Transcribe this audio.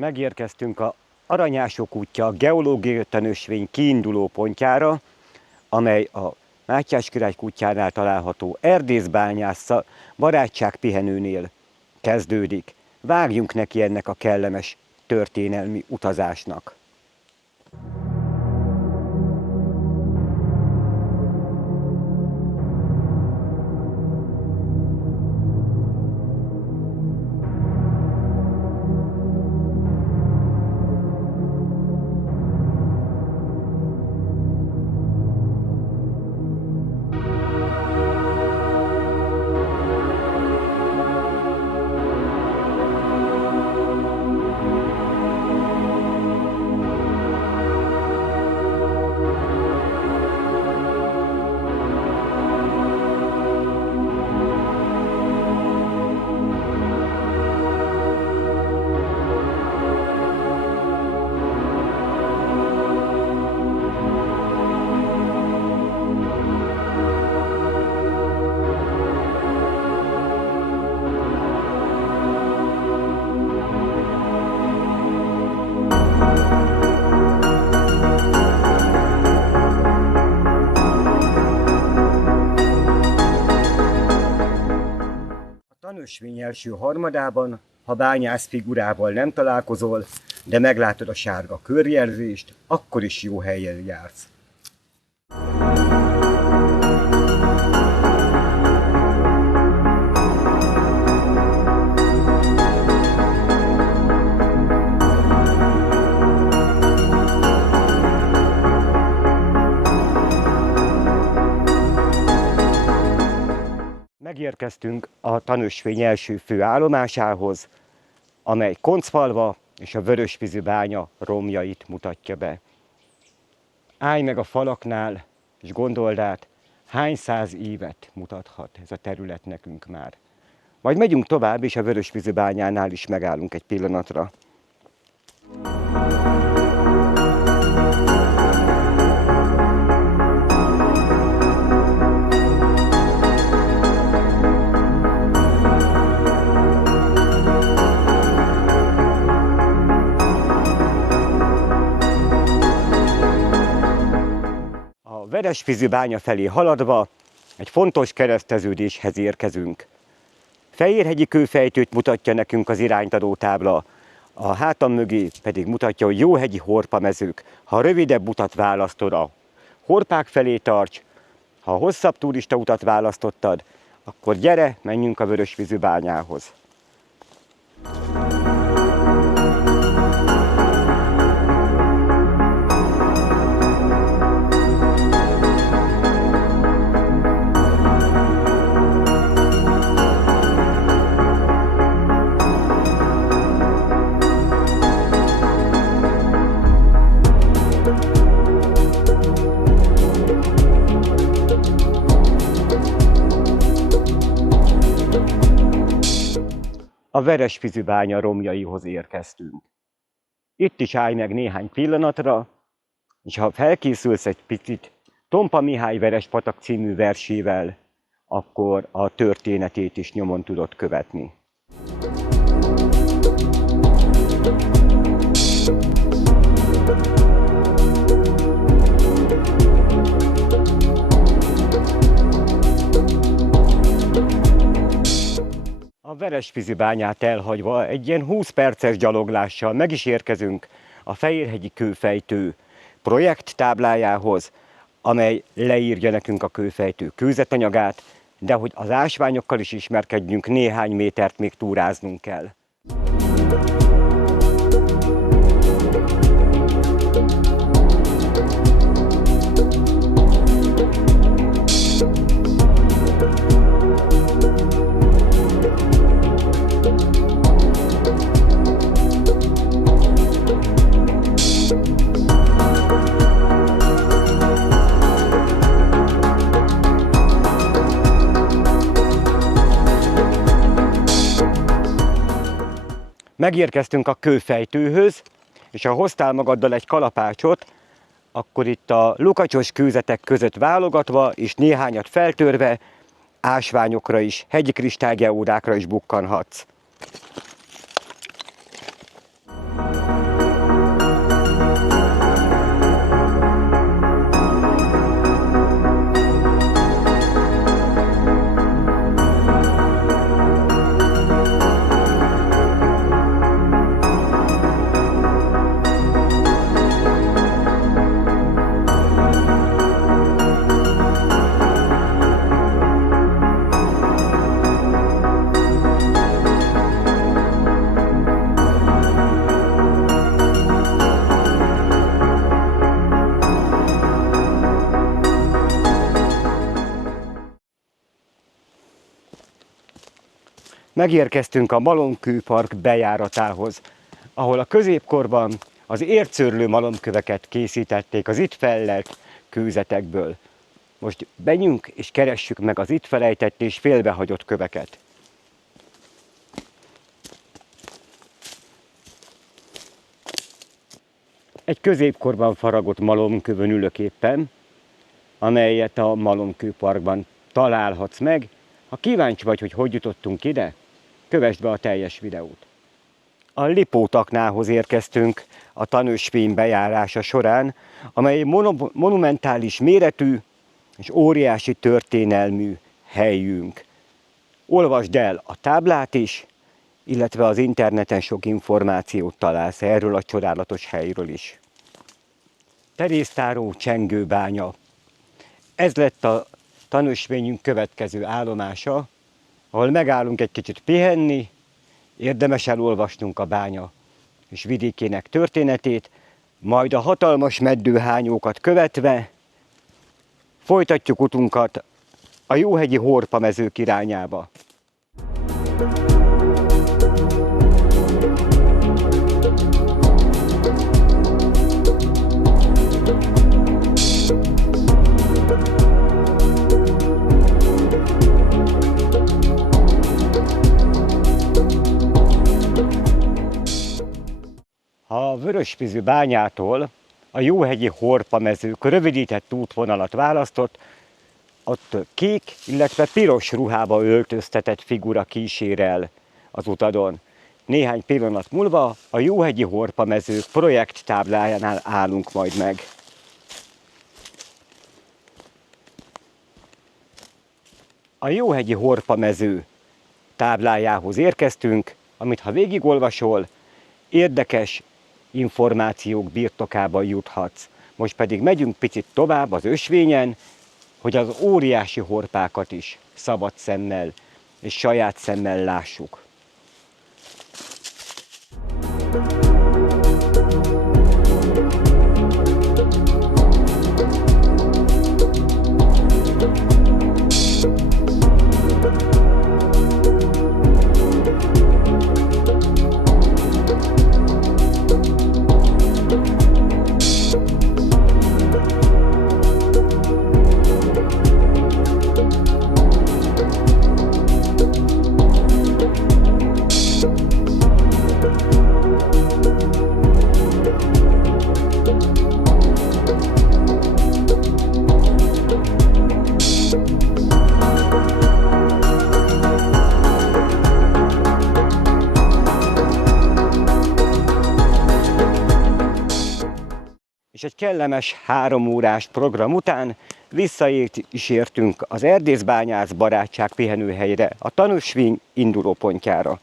Megérkeztünk a Aranyások útja geológiai tanösvény kiinduló pontjára, amely a Mátyás király kutyánál található erdészbányász barátságpihenőnél kezdődik. Vágjunk neki ennek a kellemes történelmi utazásnak. A tanösvény első harmadában, ha bányász figurával nem találkozol, de meglátod a sárga körjelzést, akkor is jó helyen jársz. Megérkeztünk a tanösvény első főállomásához, amely Koncfalva és a Vörösvízi bánya romjait mutatja be. Állj meg a falaknál, és gondold át, hány száz évet mutathat ez a terület nekünk már. Majd megyünk tovább, és a Vörösvízi bányánál is megállunk egy pillanatra. A Veresvízi bánya felé haladva egy fontos kereszteződéshez érkezünk. Fehérhegyi kőfejtőt mutatja nekünk az irányadó tábla, a hátam mögé pedig mutatja, hogy jóhegyi horpamezők. Ha rövidebb utat választod, a horpák felé tarts, ha hosszabb turista utat választottad, akkor gyere, menjünk a Vörösvízi bányához. A Veresvízi bánya romjaihoz érkeztünk. Itt is állj meg néhány pillanatra, és ha felkészülsz egy picit Tompa Mihály Verespatak című versével, akkor a történetét is nyomon tudod követni. A Veresvízi bányát elhagyva egy ilyen 20 perces gyaloglással meg is érkezünk a Fehérhegyi kőfejtő projekt táblájához, amely leírja nekünk a kőfejtő kőzetanyagát, de hogy az ásványokkal is ismerkedjünk, néhány métert még túráznunk kell. Megérkeztünk a kőfejtőhöz, és ha hoztál magaddal egy kalapácsot, akkor itt a lukacsos kőzetek között válogatva és néhányat feltörve ásványokra is, hegyi kristálygeódákra is bukkanhatsz. Megérkeztünk a Malomkőpark bejáratához, ahol a középkorban az ércörlő malomköveket készítették az itt fellelt kőzetekből. Most menjünk és keressük meg az itt felejtett és félbehagyott köveket. Egy középkorban faragott malomkövön ülök éppen, amelyet a Malomkőparkban találhatsz meg. Ha kíváncsi vagy, hogy jutottunk ide, kövesd be a teljes videót. A Lipótaknához érkeztünk a tanösvény bejárása során, amely monumentális méretű és óriási történelmű helyünk. Olvasd el a táblát is, illetve az interneten sok információt találsz erről a csodálatos helyről is. Terésztáró Csengőbánya. Ez lett a tanösvényünk következő állomása, ahol megállunk egy kicsit pihenni, érdemes elolvasnunk a bánya és vidékének történetét, majd a hatalmas meddőhányókat követve folytatjuk utunkat a Jóhegyi Horpamezők irányába. A Vörösvízű bányától a Jóhegyi Horpamezők rövidített útvonalat választott, ott kék, illetve piros ruhába öltöztetett figura kísérel az utadon. Néhány pillanat múlva a Jóhegyi Horpamezők projekt táblájánál állunk majd meg. A Jóhegyi Horpamező táblájához érkeztünk, amit ha végigolvasol, érdekes információk birtokába juthatsz. Most pedig megyünk picit tovább az ösvényen, hogy az óriási horpákat is szabad szemmel és saját szemmel lássuk. És egy kellemes 3 órás program után visszaért is értünk az Erdészbányász barátság pihenőhelyre, a tanösvény indulópontjára.